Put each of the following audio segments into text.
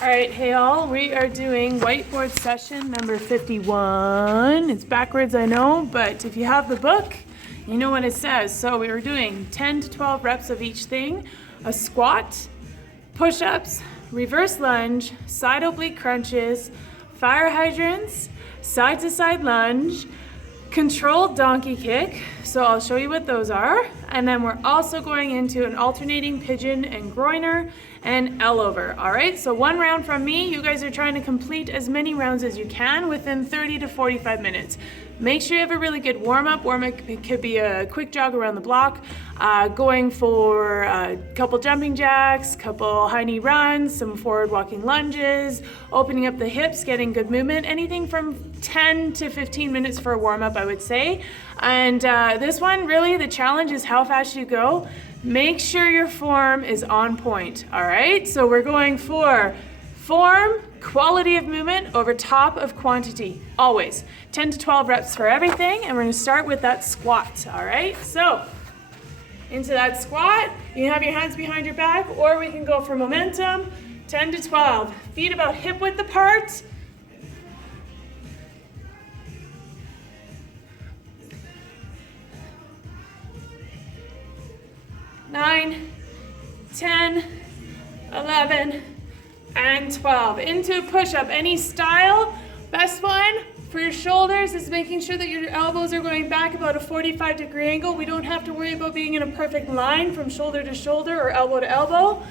All right, hey all, we are doing whiteboard session number 51. It's backwards, I know, but if you have the book, you know what it says. So we were doing 10 to 12 reps of each thing: a squat, push-ups, reverse lunge, side oblique crunches, fire hydrants, side to side lunge, controlled donkey kick. So I'll show you what those are. And then we're also going into an alternating pigeon and groiner and L-over. All right, so one round from me. You guys are trying to complete as many rounds as you can within 30 to 45 minutes. Make sure you have a really good warm-up. Warm-up could be a quick jog around the block, going for a couple jumping jacks, couple high knee runs, some forward walking lunges, opening up the hips, getting good movement, anything from 10 to 15 minutes for a warm-up, I would say. And this one, really, the challenge is how fast you go. Make sure your form is on point, all right? So we're going for form, quality of movement over top of quantity, always. 10 to 12 reps for everything, and we're gonna start with that squat, all right? So, into that squat, you can have your hands behind your back, or we can go for momentum, 10 to 12. Feet about hip width apart. Nine, 10, 11, and 12. Into push-up, any style. Best one for your shoulders is making sure that your elbows are going back about a 45-degree angle. We don't have to worry about being in a perfect line from shoulder to shoulder or elbow to elbow.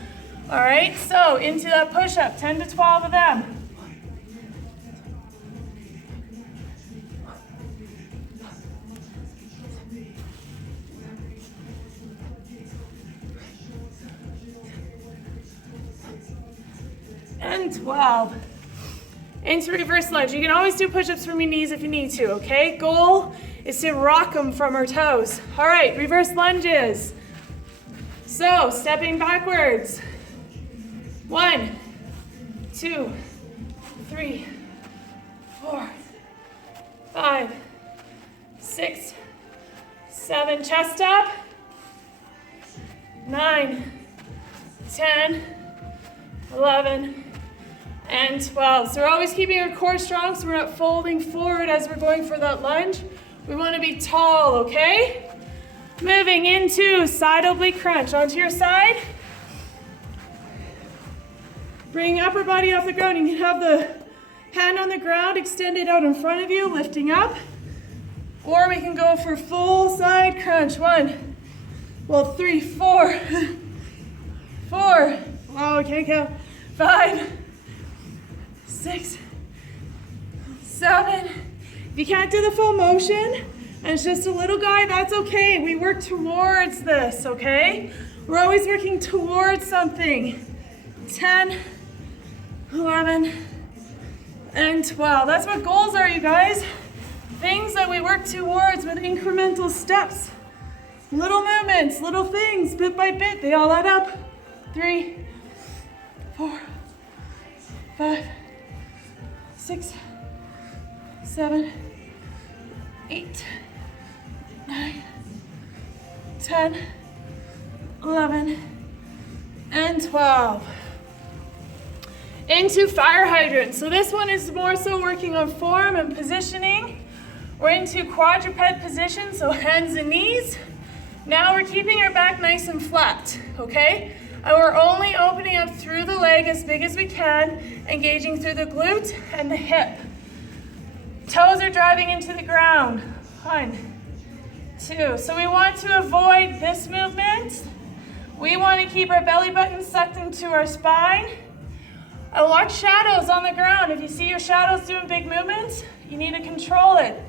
All right, so into that push-up, 10 to 12 of them. And 12. Into reverse lunge. You can always do push-ups from your knees if you need to, okay? Goal is to rock them from our toes. All right, reverse lunges. So, stepping backwards. 1, 2, 3, 4, 5, 6, 7. Chest up. 9, 10, 11, and 12. So we're always keeping our core strong so we're not folding forward as we're going for that lunge. We want to be tall, okay? Moving into side oblique crunch. Onto your side. Bring upper body off the ground. You can have the hand on the ground extended out in front of you, lifting up. Or we can go for full side crunch. 3, 4, 4. Oh, okay, count. 5, 6, 7. If you can't do the full motion and it's just a little guy, that's okay. We work towards this, okay? We're always working towards something. 10, 11, and 12. That's what goals are, you guys. Things that we work towards with incremental steps. Little movements, little things, bit by bit, they all add up. 3, 4, 5, 6, 7, 8, 9, 10, 11, and 12. Into fire hydrant. So this one is more so working on form and positioning. We're into quadruped position, so hands and knees. Now we're keeping our back nice and flat, okay? And we're only opening up through the leg as big as we can, engaging through the glute and the hip. Toes are driving into the ground. 1, 2. So we want to avoid this movement. We want to keep our belly button sucked into our spine. And watch shadows on the ground. If you see your shadows doing big movements, you need to control it.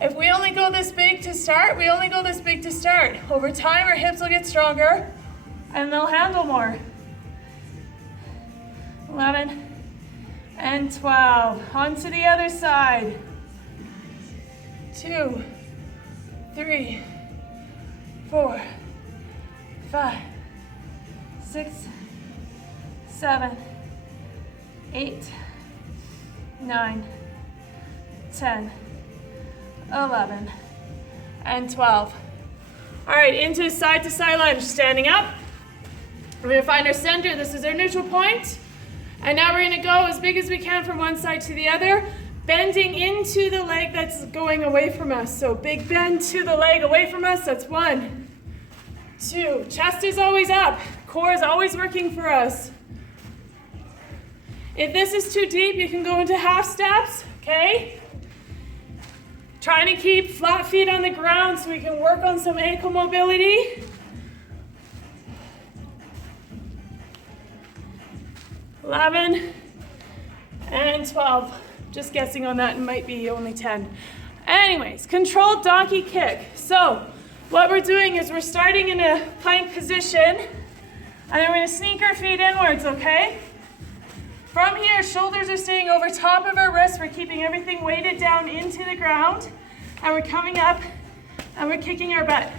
If we only go this big to start, we only go this big to start. Over time, our hips will get stronger and they'll handle more. 11 and 12. Onto the other side. 2, 3, 4, 5, 6, 7, 8, 9, 10, 11, and 12. All right, into side to side lunge, standing up. We're gonna find our center. This is our neutral point. And now we're gonna go as big as we can from one side to the other, bending into the leg that's going away from us. So big bend to the leg away from us, that's 1, 2. Chest is always up, core is always working for us. If this is too deep, you can go into half steps, okay? Trying to keep flat feet on the ground so we can work on some ankle mobility. 11 and 12. Just guessing on that, it might be only 10. Anyways, controlled donkey kick. So what we're doing is we're starting in a plank position, and then we're going to sneak our feet inwards, okay? From here, shoulders are staying over top of our wrists. We're keeping everything weighted down into the ground, and we're coming up and we're kicking our butt.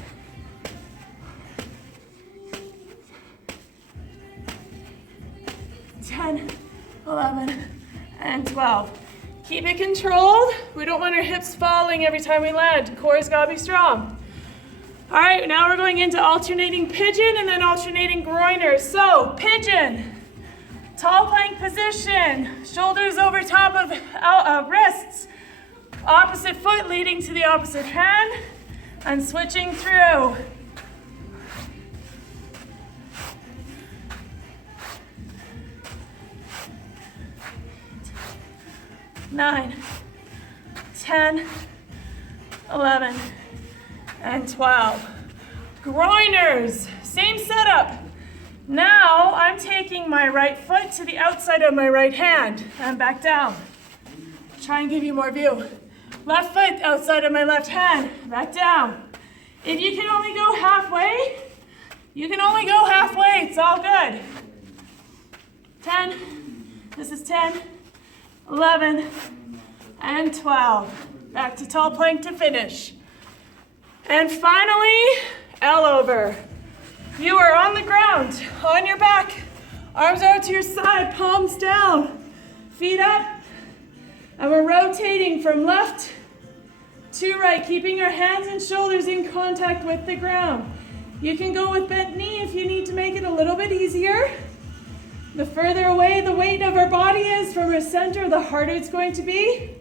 10, 11, and 12. Keep it controlled. We don't want our hips falling every time we land. Core's gotta be strong. All right, now we're going into alternating pigeon and then alternating groiners. So, pigeon. Tall plank position, shoulders over top of wrists, opposite foot leading to the opposite hand, and switching through. Nine, 10, 11, and 12. Groiners, same setup. Now I'm taking my right foot to the outside of my right hand and back down. Try and give you more view. Left foot outside of my left hand, back down. If you can only go halfway, you can only go halfway, it's all good. 10, this is 10, 11, and 12. Back to tall plank to finish. And finally, L over. You are on the ground, on your back, arms out to your side, palms down, feet up, and we're rotating from left to right, keeping our hands and shoulders in contact with the ground. You can go with bent knee if you need to make it a little bit easier. The further away the weight of our body is from our center, the harder it's going to be.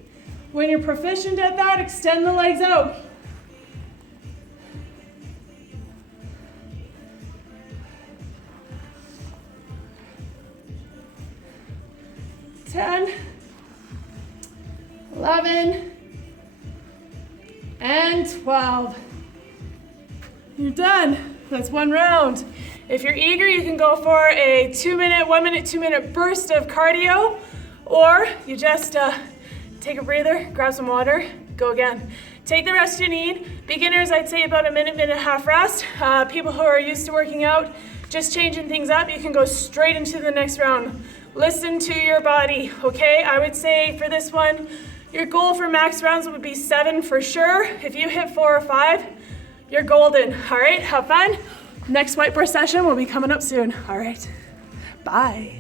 When you're proficient at that, extend the legs out. 10, 11, and 12. You're done. That's one round. If you're eager, you can go for a 2-minute burst of cardio, or you just take a breather, grab some water, go again. Take the rest you need. Beginners, I'd say about a minute and a half rest. People who are used to working out, just changing things up, you can go straight into the next round. Listen to your body, okay? I would say for this one, your goal for max rounds would be 7 for sure. If you hit 4 or 5, you're golden. All right, have fun. Next whiteboard session will be coming up soon. All right, bye.